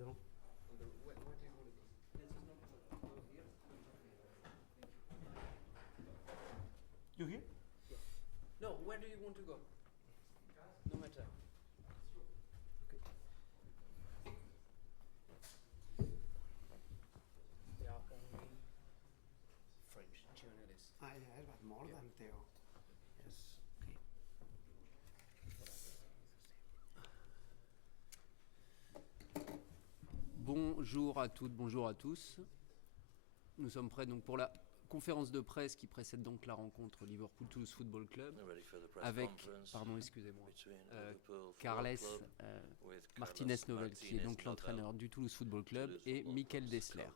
Pedro. Where do you want to go? Go here. You here? No, where do you want to go? No matter. They are only French journalists. Yes, but more than Theo. Yes. Bonjour à toutes, bonjour à tous. Nous sommes prêts donc pour la conférence de presse qui précède donc la rencontre Liverpool-Toulouse Football Club avec, pardon, excusez-moi, Carles Martínez Novell qui est donc l'entraîneur du Toulouse Football Club et Mikkel Desler.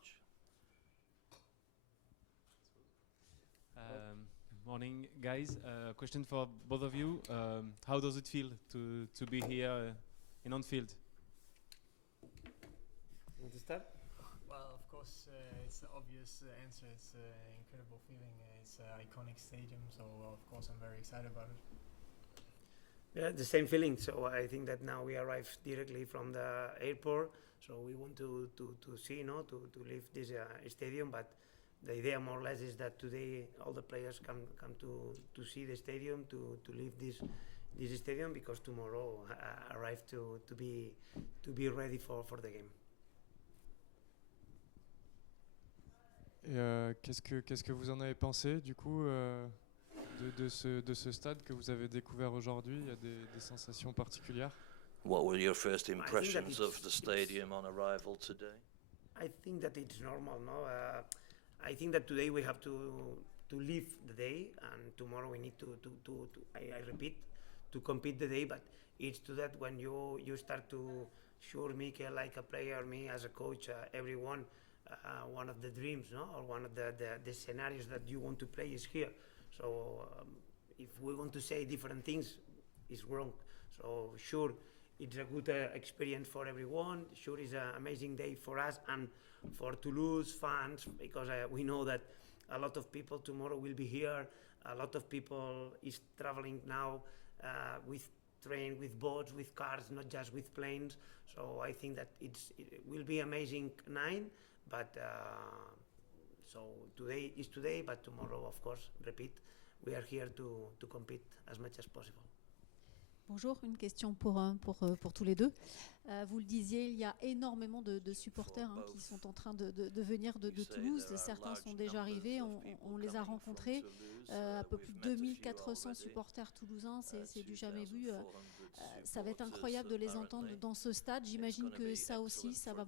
Morning, guys. Question for both of you. How does it feel to be here in Anfield? Want to start? Well, of course, it's the obvious answer. It's an incredible feeling. It's an iconic stadium, so of course I'm very excited about it. Yeah, the same feeling. So I think that now we arrived directly from the airport. So we want to see, to leave this stadium. But the idea more or less is that today all the players come to see the stadium, to leave this stadium, because tomorrow arrive to be ready for the game. Et qu'est-ce que vous en avez pensé du coup de ce stade que vous avez découvert aujourd'hui? Il y a des sensations particulières? What were your first impressions of the stadium on arrival today? I think that it's normal, no? I think that today we have to live the day, and tomorrow we need to I repeat, to compete the day. But it's to that when you start to, sure, Mikkel like a player, me as a coach, everyone. One of the dreams, no, or one of the scenarios that you want to play is here. So if we want to say different things, it's wrong. So sure, it's a good experience for everyone. Sure, it's an amazing day for us and for Toulouse fans, because we know that a lot of people tomorrow will be here. A lot of people is traveling now with train, with boats, with cars, not just with planes. So I think that it will be amazing night. But so today is today, but tomorrow, of course, repeat, we are here to compete as much as possible. Bonjour, une question pour tous les deux. Vous le disiez, il y a énormément de supporters qui sont en train de venir de Toulouse. Certains sont déjà arrivés, on les a rencontrés. Un peu plus de 2400 supporters toulousains, c'est du jamais vu. Ça va être incroyable de les entendre dans ce stade. J'imagine que ça aussi, ça va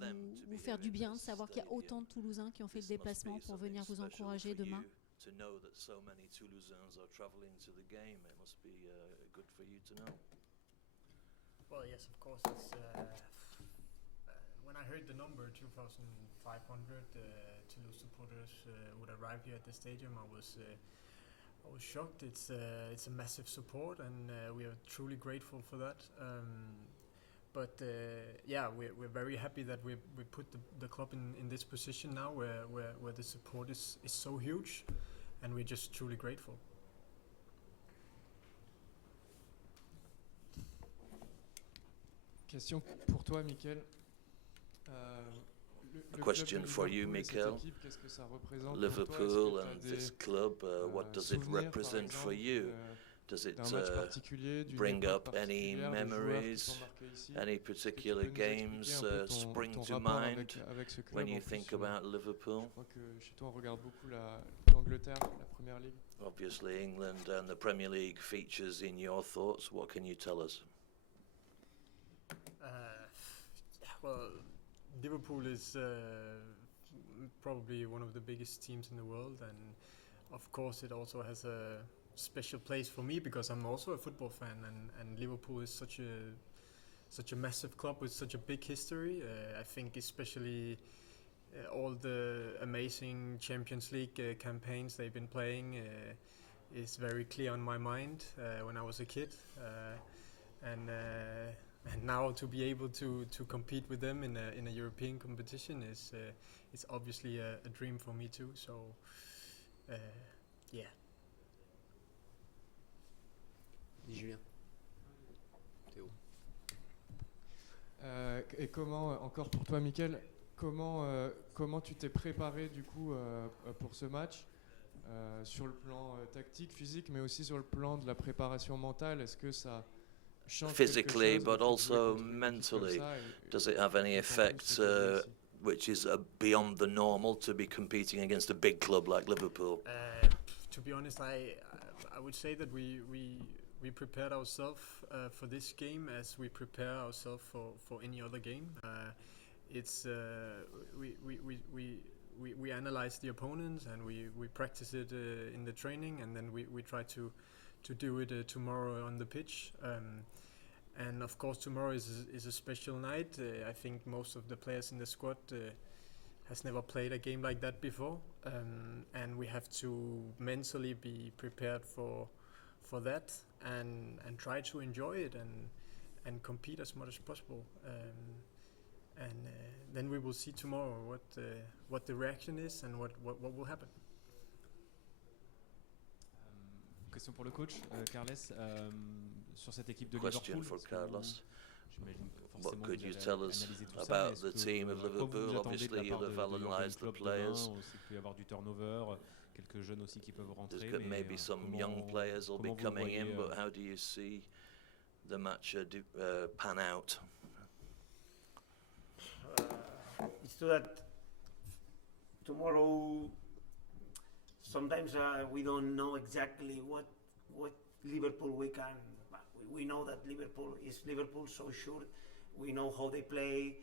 vous faire du bien de savoir qu'il y a autant de Toulousains qui ont fait le déplacement pour venir vous encourager demain. To know that so many Toulousains are travelling to the game, it must be good for you to know. Well, yes, of course. It's, when I heard the number 2,500 Toulouse supporters would arrive here at the stadium, I was shocked. It's a massive support, and we are truly grateful for that. But yeah, we're very happy that we put the club in this position now, where the support is so huge, and we're just truly grateful. Question pour toi, Mikkel. A question for you, Mikkel. Liverpool and this club, what does it represent for you? Does it bring up any memories, any particular games spring to mind when you think about Liverpool? Obviously, England and the Premier League features in your thoughts. What can you tell us? Well, Liverpool is probably one of the biggest teams in the world, and of course it also has a special place for me because I'm also a football fan, and Liverpool is such a massive club with such a big history. I think especially all the amazing Champions League campaigns they've been playing is very clear on my mind when I was a kid, and now to be able to compete with them in a European competition is obviously a dream for me too. So yeah. Julien. Théo. Et comment, encore pour toi Mikkel, comment tu t'es préparé du coup pour ce match sur le plan tactique, physique, mais aussi sur le plan de la préparation mentale? Est-ce que ça change physically, quelque chose but also mentally? Does it have any effect which is beyond the normal to be competing against a big club like Liverpool? To be honest, I would say that we prepared ourselves for this game as we prepare ourselves for any other game. We analyze the opponents and we practice it in the training, and then we try to do it tomorrow on the pitch. And of course tomorrow is a special night. I think most of the players in the squad has never played a game like that before, and we have to mentally be prepared for that and try to enjoy it and compete as much as possible. Then we will see tomorrow what the reaction is and what will happen. Question pour le coach, Carles, sur cette équipe de Question Liverpool. for Carlos. What could you tell us about the team of Liverpool? Obviously, you'll have analysed the players. Il peut y avoir du turnover, quelques jeunes aussi qui peuvent rentrer. There's maybe some young players will be coming in, but how do you see the match pan out? It's true that tomorrow sometimes we don't know exactly what Liverpool we can. We know that Liverpool is Liverpool, so sure we know how they play.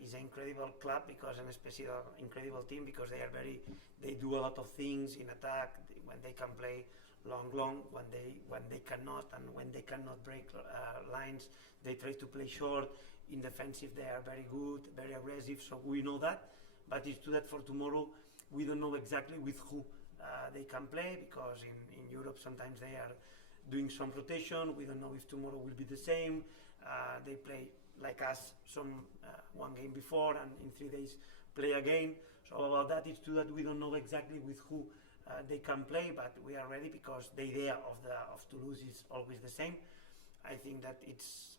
It's an incredible club because, and especially an incredible team because they do a lot of things in attack when they can play long when they cannot, and when they cannot break lines they try to play short. In defensive they are very good, very aggressive, so we know that. But it's true that for tomorrow we don't know exactly with who they can play, because in Europe sometimes they are doing some rotation. We don't know if tomorrow will be the same. They play like us one game before and in 3 days play again. So about that, it's true that we don't know exactly with who they can play, but we are ready because the idea of Toulouse is always the same. I think that it's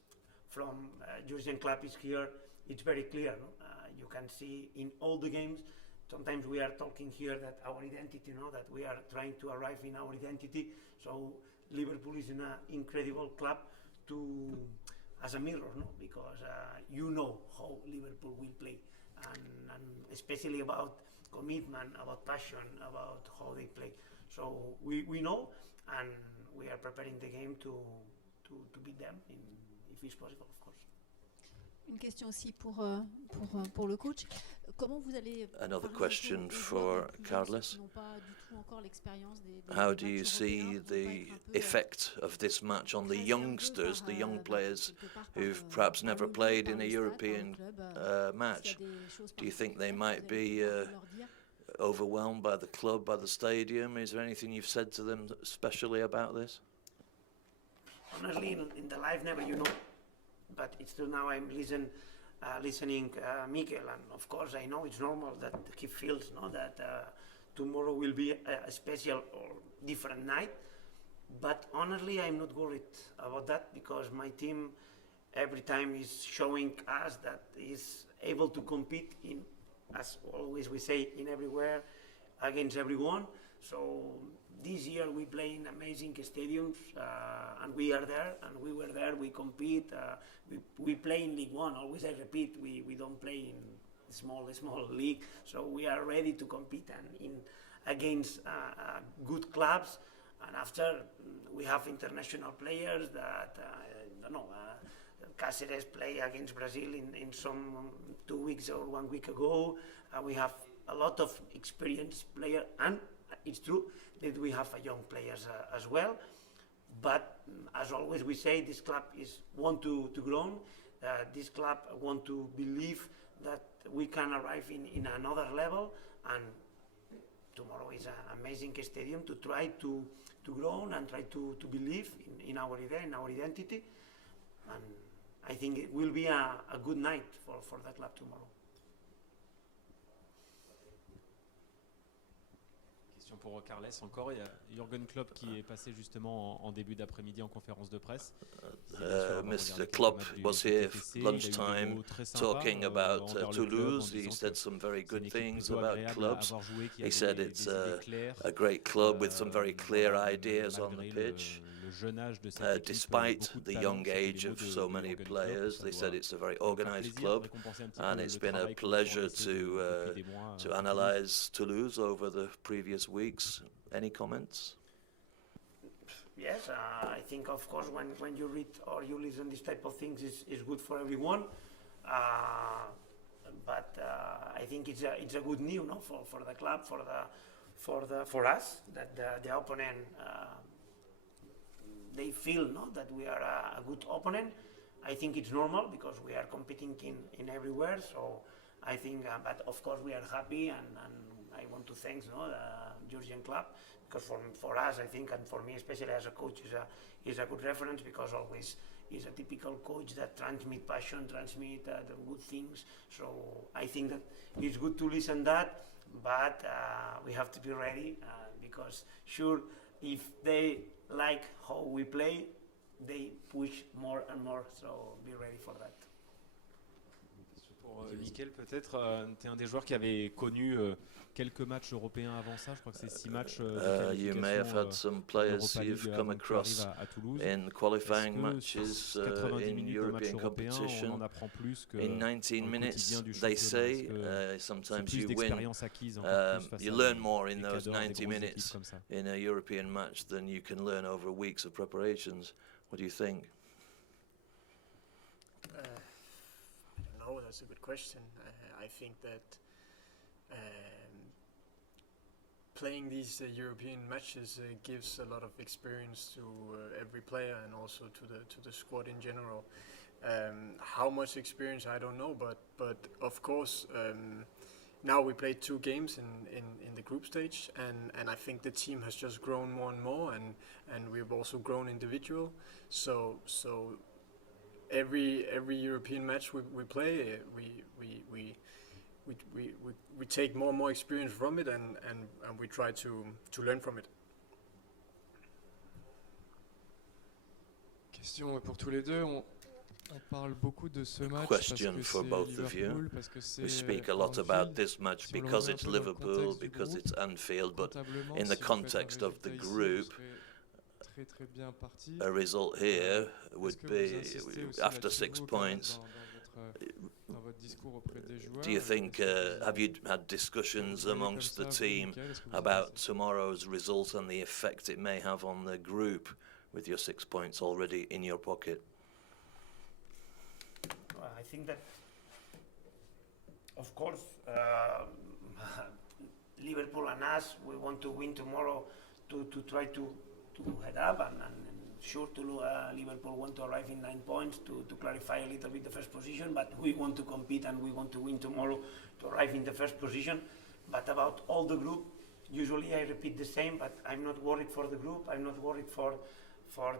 from Jurgen Klopp is here, it's very clear. No? You can see in all the games, sometimes we are talking here that our identity, that we are trying to arrive in our identity. So Liverpool is an incredible club as a mirror, because you know how Liverpool will play, and especially about commitment, about passion, about how they play. So we know, and we are preparing the game to beat them if it's possible, of course. Une question aussi pour le coach. Comment vous allez Another question for Carlos. How do you see the effect of this match on the youngsters, the young players who've perhaps never played in a European match? Do you think they might be overwhelmed by the club, by the stadium? Is there anything you've said to them especially about this? Honestly, in the live never, but it's true now I'm listening Mikkel, and of course I know it's normal that he feels that tomorrow will be a special or different night, but honestly I'm not worried about that, because my team every time is showing us that is able to compete in, as always we say, in everywhere against everyone. So this year we play in amazing stadiums, and we are there, and we were there, we compete, we play in League One. Always I repeat, we don't play in small league, so we are ready to compete and against good clubs. And after we have international players that, Cáceres play against Brazil in some 2 weeks or 1 week ago. We have a lot of experienced players, and it's true that we have young players as well. But as always we say, this club want to grow. This club want to believe that we can arrive in another level, and tomorrow is an amazing stadium to try to grow and try to believe in our idea, in our identity. And I think it will be a good night for the club tomorrow. Question pour Carles encore. Il y a Jürgen Klopp qui est passé justement en début d'après-midi en conférence de presse. Mr. Klopp was here lunchtime talking about Toulouse. He said some very good things about clubs. He said it's a great club with some very clear ideas on the pitch. Despite the young age of so many players, they said it's a very organized club, and it's been a pleasure to analyze Toulouse over the previous weeks. Any comments? Yes, I think of course when you read or you listen this type of things is good for everyone. But I think it's a good news, no, for the club, for us, that the opponent they feel, no, that we are a good opponent. I think it's normal because we are competing in everywhere. So I think, but of course we are happy, and I want to thank, no, the Georgian club, because for us, I think, and for me especially as a coach, is a good reference, because always is a typical coach that transmit passion, transmit the good things. So I think that it's good to listen that, but we have to be ready, because sure, if they like how we play, they push more and more, so be ready for that. Pour Mikkel, peut-être, tu es un des joueurs qui avait connu quelques matchs européens avant ça. Je crois que c'est 6 matchs de you may have had some players you've come across in qualifying matches in European competition. In 19 minutes, they say, sometimes you win. You learn more in those 90 minutes in a European match than you can learn over weeks of preparations. What do you think? Oh, that's a good question. I think that playing these European matches gives a lot of experience to every player, and also to the squad in general. How much experience, I don't know, but of course now we played 2 games in the group stage, and I think the team has just grown more and more, and we've also grown individual. So every European match we play, we take more and more experience from it, and we try to learn from it. Question pour tous les deux. On parle beaucoup de ce match Question for both of you. We speak a lot about this match because it's Liverpool, because it's Anfield, but in the context of the group, a result here would be, after 6 points, do you think, have you had discussions amongst the team about tomorrow's result and the effect it may have on the group with your 6 points already in your pocket? Well, I think that, of course, Liverpool and us, we want to win tomorrow to try to head up, and sure, Liverpool want to arrive in 9 points to clarify a little bit the first position, but we want to compete and we want to win tomorrow to arrive in the first position. But about all the group, usually I repeat the same, but I'm not worried for the group, I'm not worried for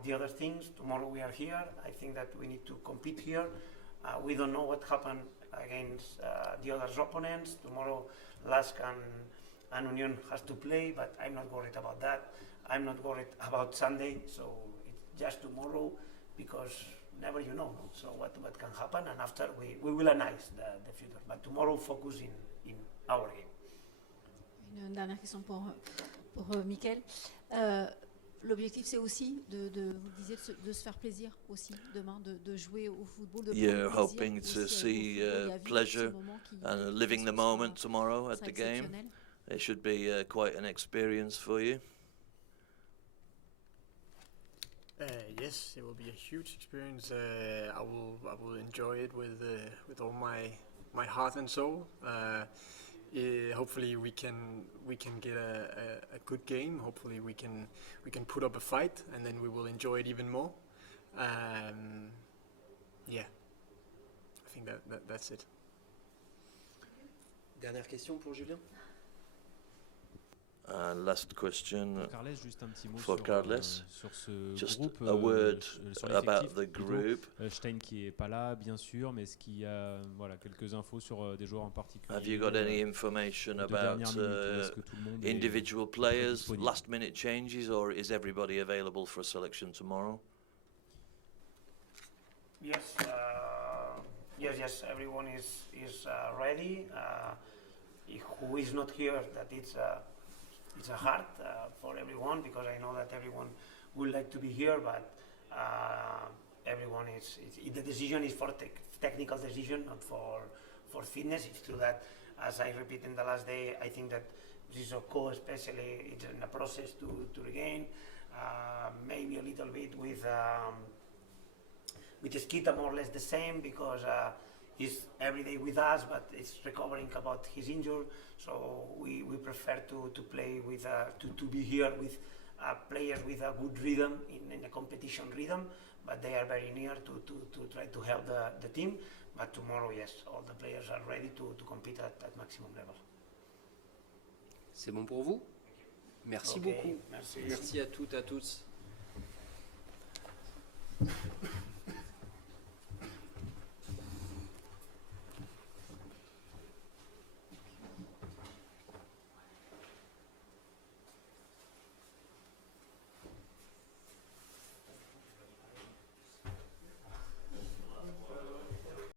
the other things. Tomorrow we are here, I think that we need to compete here. We don't know what happened against the other opponents. Tomorrow Lask and Union has to play, but I'm not worried about that. I'm not worried about Sunday, so it's just tomorrow, because never you know. So what can happen, and after we will analyze the future. But tomorrow focus in our game. Une dernière question pour Mikkel. L'objectif, c'est aussi, vous le disiez, de se faire plaisir aussi demain, de jouer au football. You're hoping to see pleasure and living the moment tomorrow at the game. It should be quite an experience for you. Yes, it will be a huge experience. I will enjoy it with all my heart and soul. Hopefully we can get a good game. Hopefully we can put up a fight, and then we will enjoy it even more. Yeah, I think that's it. Dernière question pour Julien. And last question Carles, juste un petit mot for Carles. sur ce Just groupe, a word sur about the plutôt. group. Stein qui est pas là, bien sûr, mais est-ce qu'il y a quelques infos sur des joueurs en particulier? Have you got any information about individual players, last-minute changes, or is everybody available for a selection tomorrow? Yes, yes. Everyone is ready. Who is not here? That it's a hard for everyone, because I know that everyone would like to be here, but everyone is. The decision is for technical decision, not for fitness. It's true that, as I repeat in the last day, I think that Sissoko especially it's in a process to regain. Maybe a little bit with Skita more or less the same, because he's every day with us, but it's recovering about his injury. So we prefer to play with to be here with players with a good rhythm in a competition rhythm, but they are very near to try to help the team. But tomorrow, yes, all the players are ready to compete at maximum level. C'est bon pour vous? Merci beaucoup. Merci. Merci à toutes, à tous.